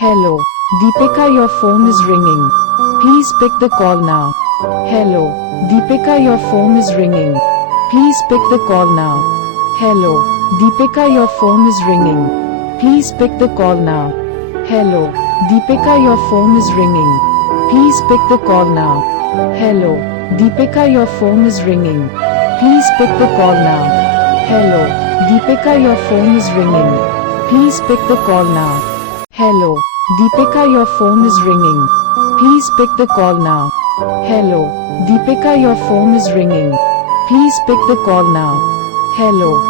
Hello. Deepika, your phone is ringing. Please pick the call now. Hello. Deepika, your phone is ringing. Please pick the call now. Hello. Deepika, your phone is ringing. Please pick the call now. Hello. Deepika, your phone is ringing. Please pick the call now. Hello. Deepika, your phone is ringing. Please pick the call now. Hello. Deepika, your phone is ringing. Please pick the call now. Hello. Deepika, your phone is ringing. Please pick the call now. Hello. Deepika, your phone is ringing. Please pick the call now. Hello.